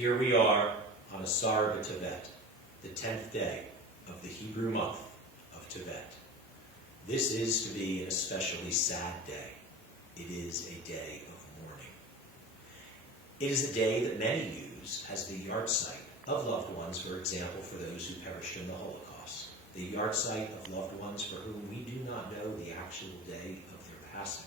Here we are on Asara B'Tevet, the 10th day of the Hebrew month of Tevet. This is to be an especially sad day. It is a day of mourning. It is a day that many use as the yahrzeit of loved ones, for example, for those who perished in the Holocaust. The yahrzeit of loved ones for whom we do not know the actual day of their passing.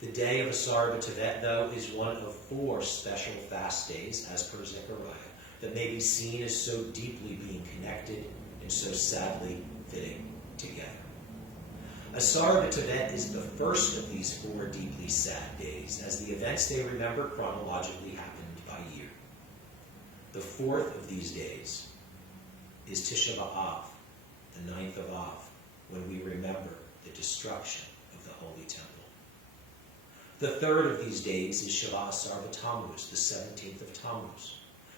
The day of Asara B'Tevet, though, is one of 4 special fast days, as per Zechariah, that may be seen as so deeply being connected and so sadly fitting together. Asara B'Tevet is the first of these 4 deeply sad days, as the events they remember chronologically happened by year. The 4th of these days is Tisha B'Av, the 9th of Av, when we remember the destruction of the Holy Temple. The 3rd of these days is Shavah Asar B'Tammuz, the 17th of Tammuz,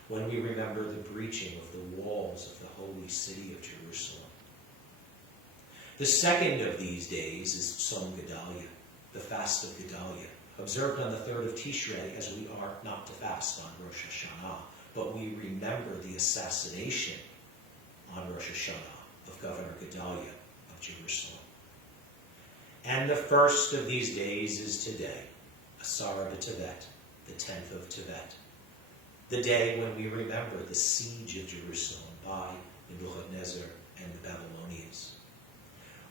when we remember the breaching of the walls of the holy city of Jerusalem. The 2nd of these days is Tzom Gedalia, the fast of Gedalia, observed on the 3rd of Tishrei, as we are not to fast on Rosh Hashanah, but we remember the assassination on Rosh Hashanah of Governor Gedalia of Jerusalem. And the 1st of these days is today, Asara B'Tevet, the 10th of Tevet, the day when we remember the siege of Jerusalem by Nebuchadnezzar and the Babylonians.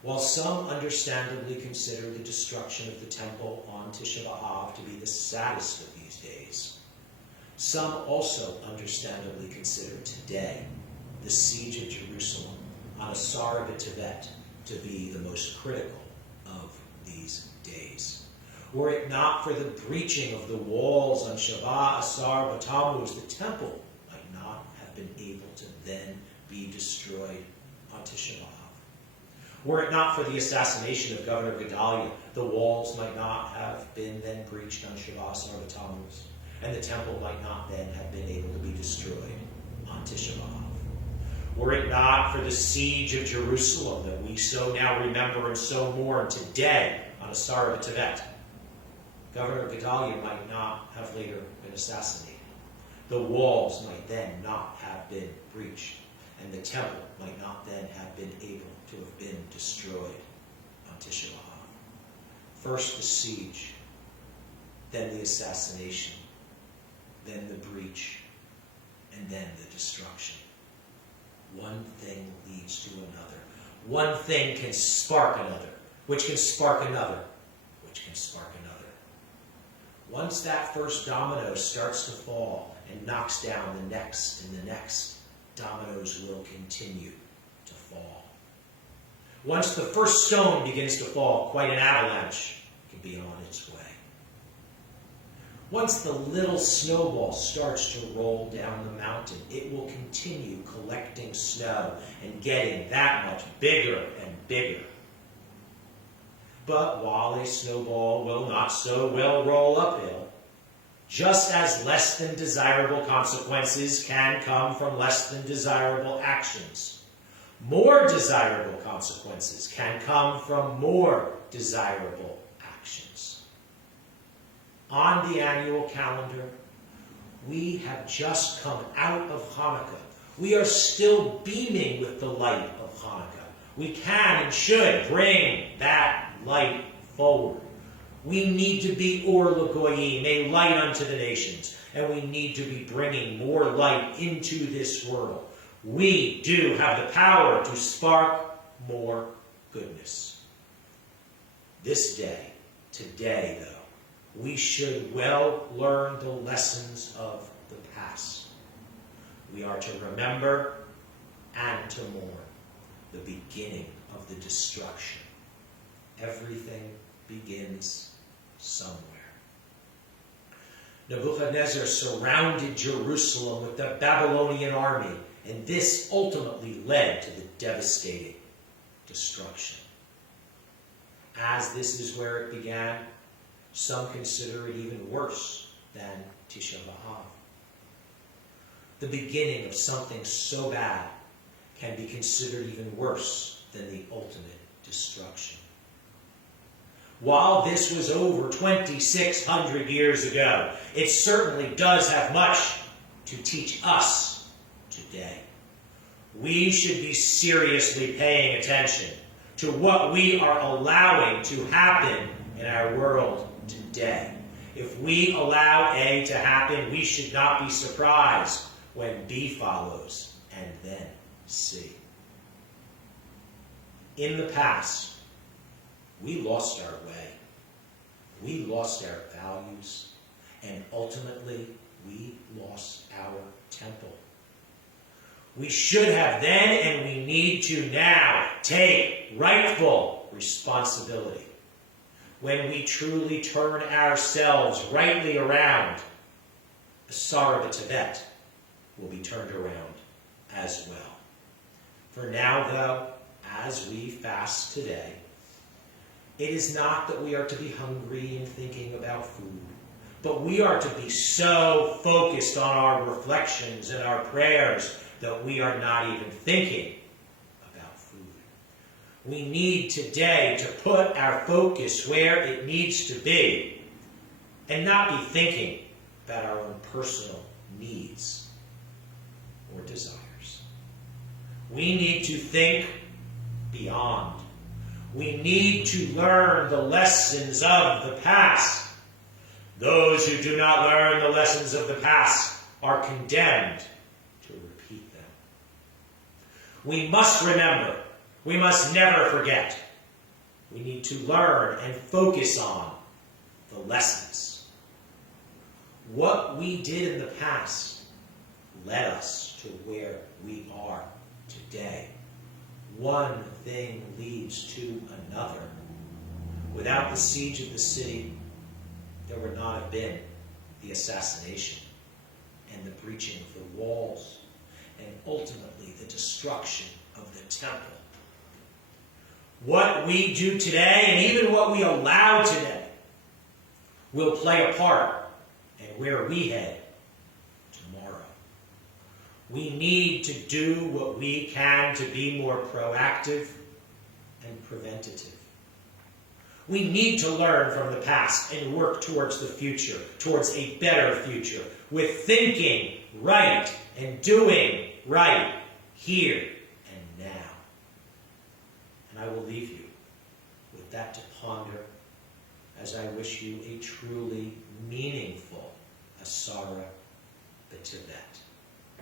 While some understandably consider the destruction of the temple on Tisha B'Av to be the saddest of these days, some also understandably consider today, the siege of Jerusalem on Asara B'Tevet, to be the most critical of these days. Were it not for the breaching of the walls on Shavah Asar B'Tammuz, the temple might not have been able to then be destroyed on Tisha B'Av. Were it not for the assassination of Governor Gedalia, the walls might not have been then breached on Shavah Asar B'Tammuz, and the temple might not then have been able to be destroyed on Tisha B'Av. Were it not for the siege of Jerusalem that we so now remember and so mourn today on Asara B'Tevet, Governor Gedalia might not have later been assassinated. The walls might then not have been breached, and the temple might not then have been able to have been destroyed on Tisha B'Av. First the siege, then the assassination, then the breach, and then the destruction. One thing leads to another. One thing can spark another, which can spark another, which can spark another. Once that first domino starts to fall and knocks down the next and the next, dominoes will continue to fall. Once the first stone begins to fall, quite an avalanche can be on its way. Once the little snowball starts to roll down the mountain, it will continue collecting snow and getting that much bigger and bigger. But while a snowball will not so well roll uphill, just as less than desirable consequences can come from less than desirable actions, more desirable consequences can come from more desirable actions. On the annual calendar, we have just come out of Hanukkah. We are still beaming with the light of Hanukkah. We can and should bring that light forward. We need to be Or L'Goyim, a light unto the nations, and we need to be bringing more light into this world. We do have the power to spark more goodness. This day, today though, we should well learn the lessons of the past. We are to remember and to mourn the beginning of the destruction. Everything begins somewhere. Nebuchadnezzar surrounded Jerusalem with the Babylonian army, and this ultimately led to the devastating destruction. As this is where it began, some consider it even worse than Tisha B'Av. The beginning of something so bad can be considered even worse than the ultimate destruction. while this was over 2,600 years ago, it certainly does have much to teach us today. We should be seriously paying attention to what we are allowing to happen in our world today. If we allow A to happen, we should not be surprised when B follows and then C. In the past, we lost our way. We lost our values, and ultimately, we lost our temple. We should have then, and we need to now, take rightful responsibility. When we truly turn ourselves rightly around, Asara Tibet will be turned around as well. For now, though, as we fast today, it is not that we are to be hungry and thinking about food, but we are to be so focused on our reflections and our prayers that we are not even thinking about food. We need today to put our focus where it needs to be and not be thinking about our own personal needs or desires. We need to think beyond. We need to learn the lessons of the past. Those who do not learn the lessons of the past are condemned to repeat them. We must remember. We must never forget. We need to learn and focus on the lessons. What we did in the past led us to where we are today. One thing leads to another. Without the siege of the city, there would not have been the assassination and the breaching of the walls and ultimately the destruction of the temple. What we do today and even what we allow today will play a part in where we head tomorrow. We need to do what we can to be more proactive and preventative. We need to learn from the past and work towards the future, towards a better future, with thinking right and doing right here and now. And I will leave you with that to ponder as I wish you a truly meaningful Asara B'Tevet.